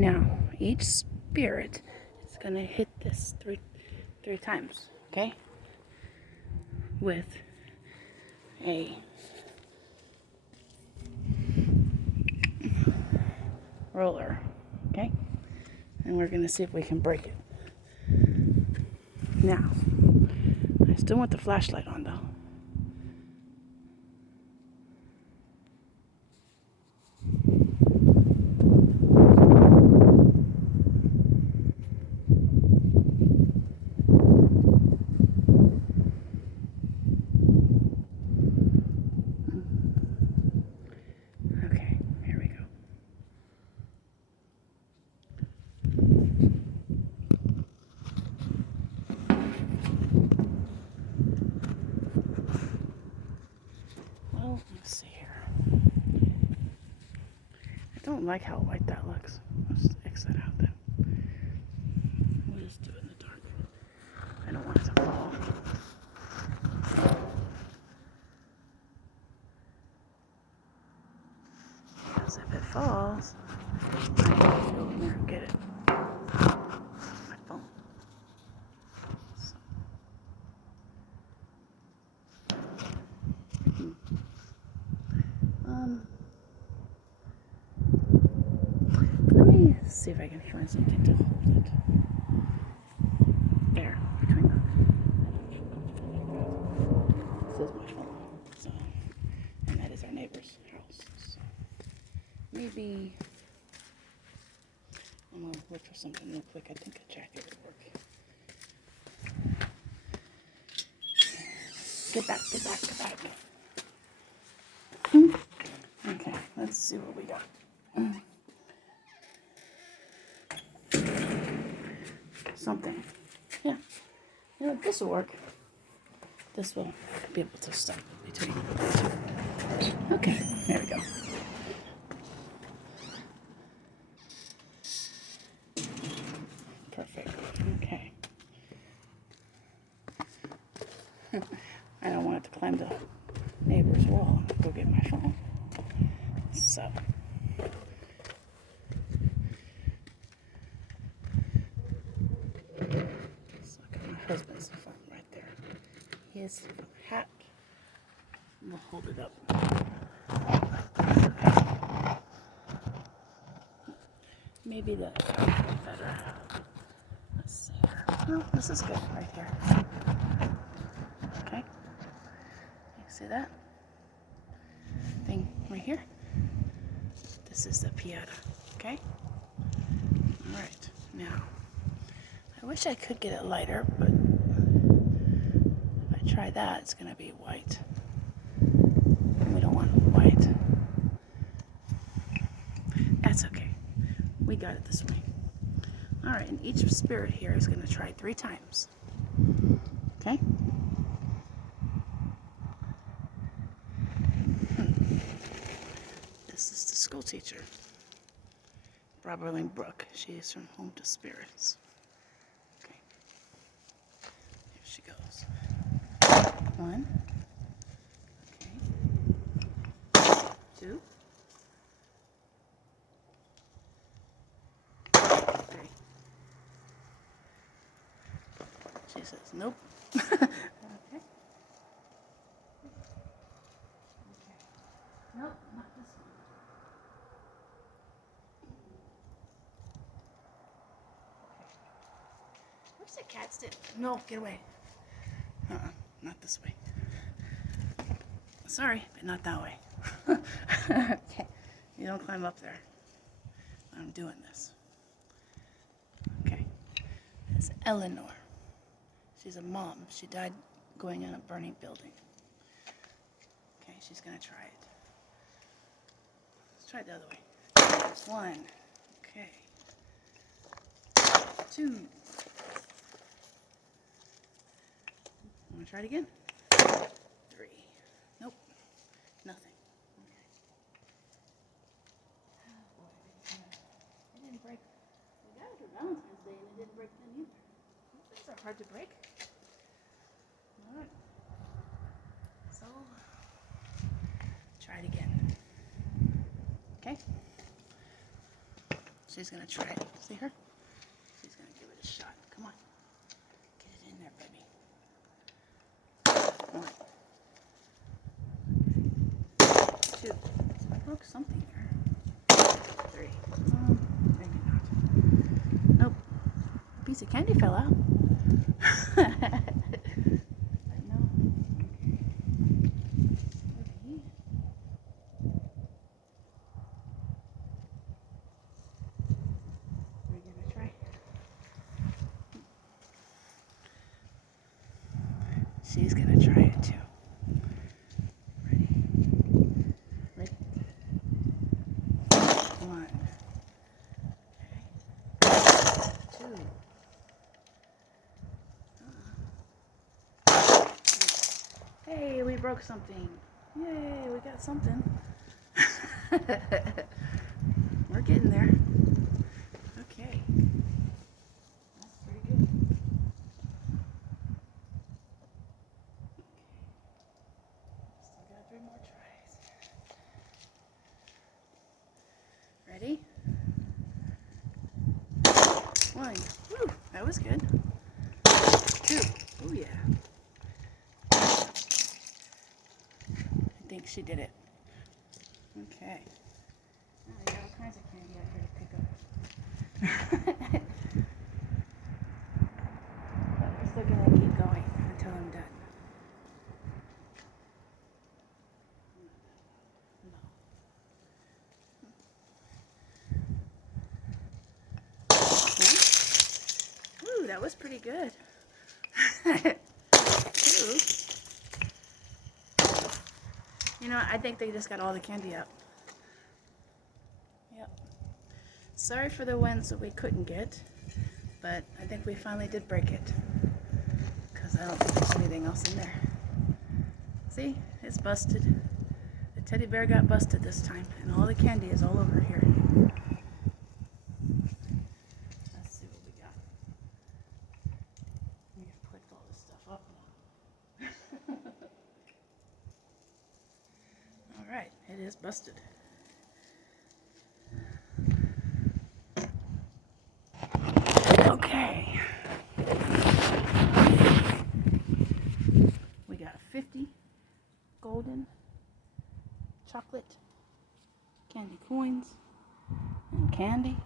Now, each spirit is going to hit this three times, okay? With a roller, okay? And we're going to see if we can break it. Now, I still want the flashlight on though. Okay, here we go. Well, let's see here. I don't like how white that looks. Let's X that out then. We'll just do it in the dark. I don't want it to fall. Because if it falls, I have to go in there and get it. My phone. So. Let me see if I can find something to hold it. There, between the. This is my phone. So, and that is our neighbor's house. So maybe I'm gonna look for something real quick. I think a jacket would work. Get back. Okay, let's see what we got. Something. Yeah. You know, this will work. This will be able to stop between. Okay, there we go. Perfect. Okay. I don't want it to climb the neighbor's wall. Go get my phone. So. Let's look at my husband's phone right there. His hat. We'll hold it up. Maybe that's better. Let's see here. No, this is good right here. Okay. You see that thing right here? This is the piata. Okay? Alright. Now, I wish I could get it lighter, but if I try that, it's going to be white. We don't want white. That's okay. We got it this way. Alright, and each spirit here is going to try 3 times. Okay? This is the school teacher, Roberlyn Brooke. She is from Home to Spirits. Okay. Here she goes. 1. Okay. 2. 3. She says, nope. Okay. Nope, not this one. Okay. Where's the cat stick? No, get away. Not this way. Sorry, but not that way. Okay. You don't climb up there. I'm doing this. Okay. It's Eleanor. She's a mom. She died going in a burning building. Okay, she's gonna try it. Let's try it the other way. 1. Okay. 2. Want to try it again? 3. Nope. Nothing. Okay. Oh boy. It didn't break. We got it for Valentine's Day and it didn't break then either. These are hard to break. Alright. So, try it again. Okay? She's gonna try it. See her? She's gonna give it a shot. Come on. Get it in there, baby. One. 2. I broke something there. 3. Maybe not. Nope. A piece of candy fell out. I know. Okay. We're gonna try. She's gonna try it too. Ready? Ready? 1. Okay. 2. Hey, we broke something. Yay, we got something. We're getting there. Okay. That's pretty good. Still got 3 more tries. Ready? 1. Woo, that was good. 2. Oh yeah. I think she did it. Okay. Now we got all kinds of candy out here to pick up. But we're still gonna keep going until I'm done. No. Ooh, that was pretty good. 2. You know, I think they just got all the candy up. Yep. Sorry for the ones that we couldn't get, but I think we finally did break it. Because I don't think there's anything else in there. See? It's busted. The teddy bear got busted this time, and all the candy is all over here. Let's see what we got. We can put all this stuff up now. Alright, it is busted. Okay. We got 50 golden chocolate candy coins and candy.